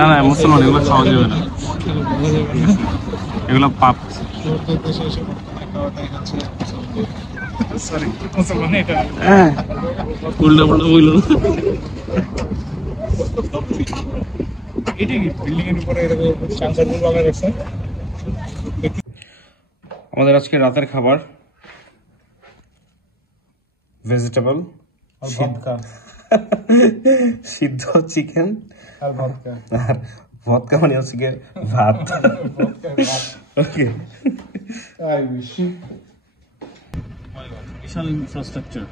না না মুসলমান এগুলো খাওয়া যাবে না, এগুলো পাপ। উল্টা পাল্টা বইল না। আমাদের আজকে রাতের খাবার ভেজিটেবল সিদ্ধ চিকেন আর ভদকা, মানে হচ্ছে গিয়ে ভাত। ওকে, বিশাল ইনফ্রাস্ট্রাকচার।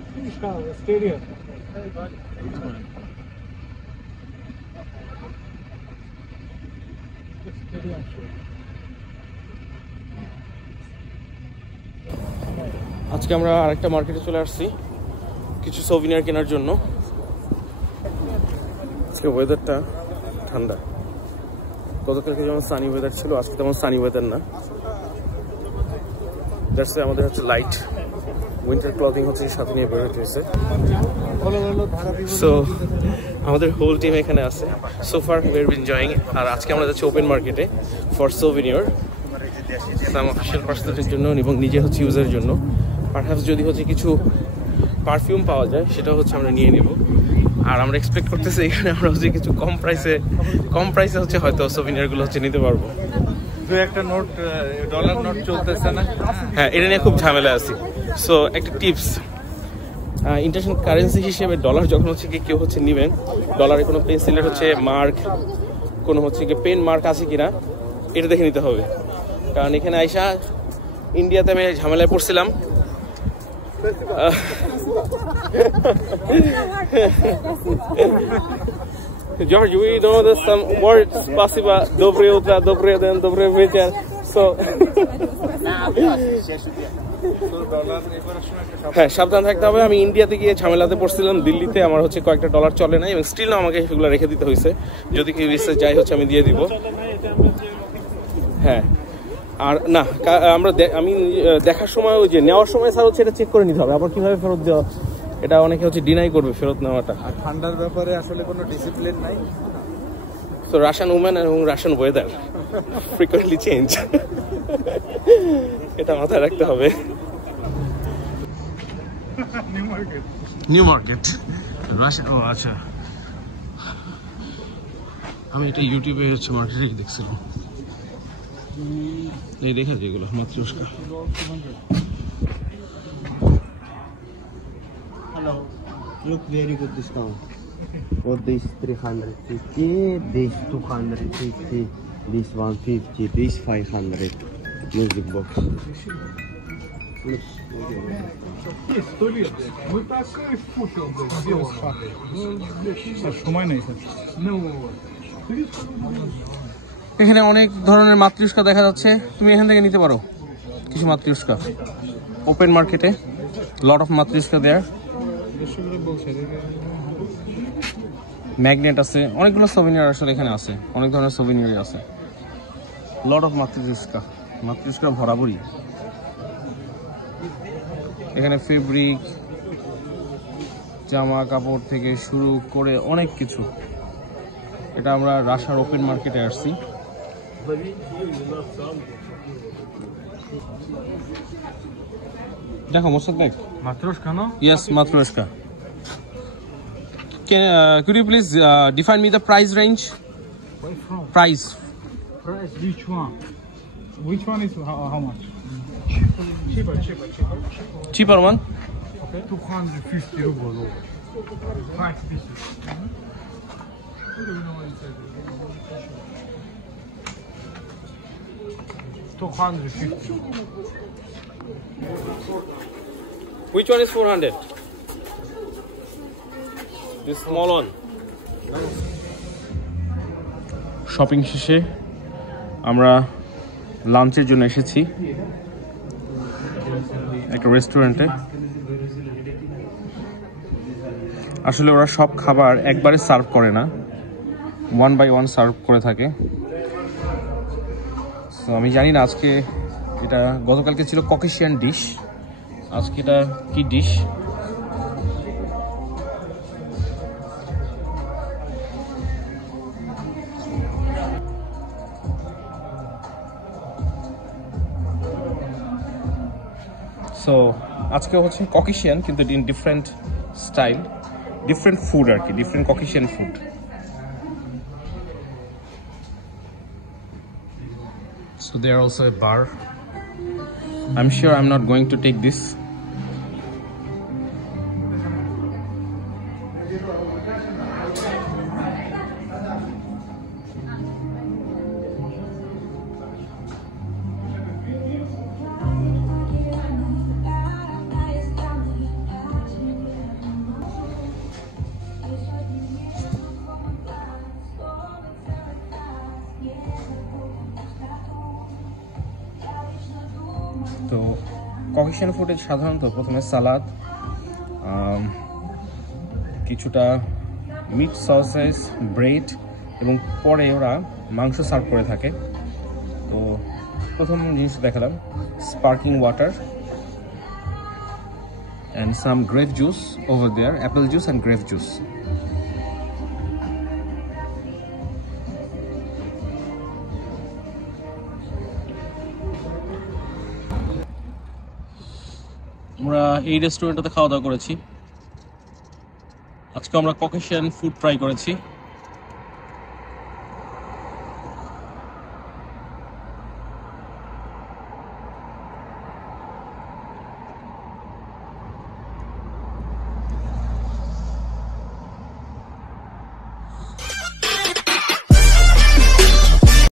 আজকে আমরা আরেকটা মার্কেটে চলে আসছি কিছু সোভিনিয়ার কেনার জন্য। আজকে ওয়েদারটা ঠান্ডা, গতকালকে যেমন সানি ওয়েদার ছিল আজকে তেমন সানি ওয়েদার না। দ্যাটস আমাদের হচ্ছে লাইট উইন্টার ক্লথিং হচ্ছে সাথে নিয়ে বের হয়েছে। সো আমাদের হোল টিম এখানে আছে। So far we are enjoying. আর আজকে আমরা যাচ্ছি ওপেন মার্কেটে ফর সোভিনিয়ার, অফিসিয়াল পার্সোনালিটির জন্য এবং নিজে হচ্ছে ইউজের জন্য। পারহ্যাপস যদি হচ্ছে কিছু পারফিউম পাওয়া যায় সেটা হচ্ছে আমরা নিয়ে নেব। আর আমরা এক্সপেক্ট করতেছি এখানে আমরা হচ্ছে কিছু কম প্রাইসে হচ্ছে হয়তো সোভিনিয়ারগুলো হচ্ছে নিতে পারবো। একটা নোট, ডলার নোট চলতেছে না। হ্যাঁ, এটা নিয়ে খুব ঝামেলা আছে। সো একটা টিপস, ইন্টারন্যাশনাল কারেন্সি হিসেবে ডলার যখন হচ্ছে কি কেউ হচ্ছে নেবেন, ডলারে কোনো পেন্সিলের হচ্ছে মার্ক, কোনো হচ্ছে কি পেন মার্ক আছে কিনা এটা দেখে নিতে হবে। কারণ এখানে আইসা ইন্ডিয়াতে আমি ঝামেলায় পড়ছিলাম। George, we know that some words spasiba, dobre utra, dobre den, dobre večer. So হ্যাঁ, সাবধান থাকতে হবে। আমি ইন্ডিয়াতে গিয়ে ঝামেলাতে পড়ছিলাম, দিল্লিতে আমার হচ্ছে কয়েকটা ডলার চলে না এবং স্টিল আমাকে সেগুলো রেখে দিতে হয়েছে। যদি কেউ ইচ্ছে যাই হচ্ছে আমি দিয়ে দিব। হ্যাঁ, আর না আমি দেখার সময় ওই যে নেওয়ার সময় স্যার হচ্ছে এটা চেক করে নিতে হবে, আবার কিভাবে ফেরত দেওয়া এটা অনেকে হচ্ছে ডিনাই করবে ফেরত নেওয়াটা। আর ঠান্ডার ব্যাপারে আসলে কোনো ডিসিপ্লিন নাই। সো রাশিয়ান উমেন এবং রাশিয়ান ওয়েদার ফ্রিকোয়েন্টলি চেঞ্জ, এটা মাথায় রাখতে হবে। New market Russia. ও আচ্ছা, আমি এটা ইউটিউবে হচ্ছে মার্কেটে দেখছিলাম। এই দেখা যায় এগুলো মাতৃস্কা। Hello. Look, very good discount. For this 350, this 250, this 150, this 500. Music box. এখানে অনেক ধরনের মাতৃস্কা দেখা যাচ্ছে, তুমি এখান থেকে নিতে পারো কিছু মাতৃস্কা। ওপেন মার্কেটে লট অফ মাতৃস্কা দেয়ার। ম্যাগনেট আছে, অনেকগুলো সোভিনিয়ার আসলে এখানে আছে, অনেক ধরনের সোভিনিয়ার আছে। লট অফ মাতৃস্কা ভরাভরি। এখানে ফেব্রিক, জামা কাপড় থেকে শুরু করে অনেক কিছু। এটা আমরা রাশিয়ার ওপেন মার্কেটে আসছি। দেখো মোসাদ ভাই, মাত্রোস্কা না? Yes, matryoshka. Could you please define me the price range? Where from? Price. Price, which one? Which one is how much? Cheaper one? Okay. 250 rubles. 5 pieces. 250. Which one is 400? This small one. Shopping শেষে আমরা লাঞ্চের জন্য এসেছি একটা রেস্টুরেন্টে। আসলে ওরা সব খাবার একবারে সার্ভ করে না, 1 by 1 সার্ভ করে থাকে। সো আমি জানি না আজকে এটা, গতকালকে ছিল ককেশিয়ান ডিশ, আজকে এটা কি ডিশ। সো আজকে হচ্ছে ককেশিয়ান, কিন্তু in different style, different food আর কি, different Caucasian food. So there are also a bar. I'm sure I'm not going to take this. তো ককেশিয়ান ফুডে সাধারণত প্রথমে সালাদ, কিছুটা মিট সসেস, ব্রেড এবং পরে ওরা মাংস সার্ভ করে থাকে। তো প্রথম জিনিস দেখালাম sparkling water and some grape juice over there, apple juice and grape juice. আমরা এই রেস্টুরেন্টটাতে খাওয়া দাওয়া করেছি। আজকে আমরা ককেশিয়ান ফুড ট্রাই করেছি।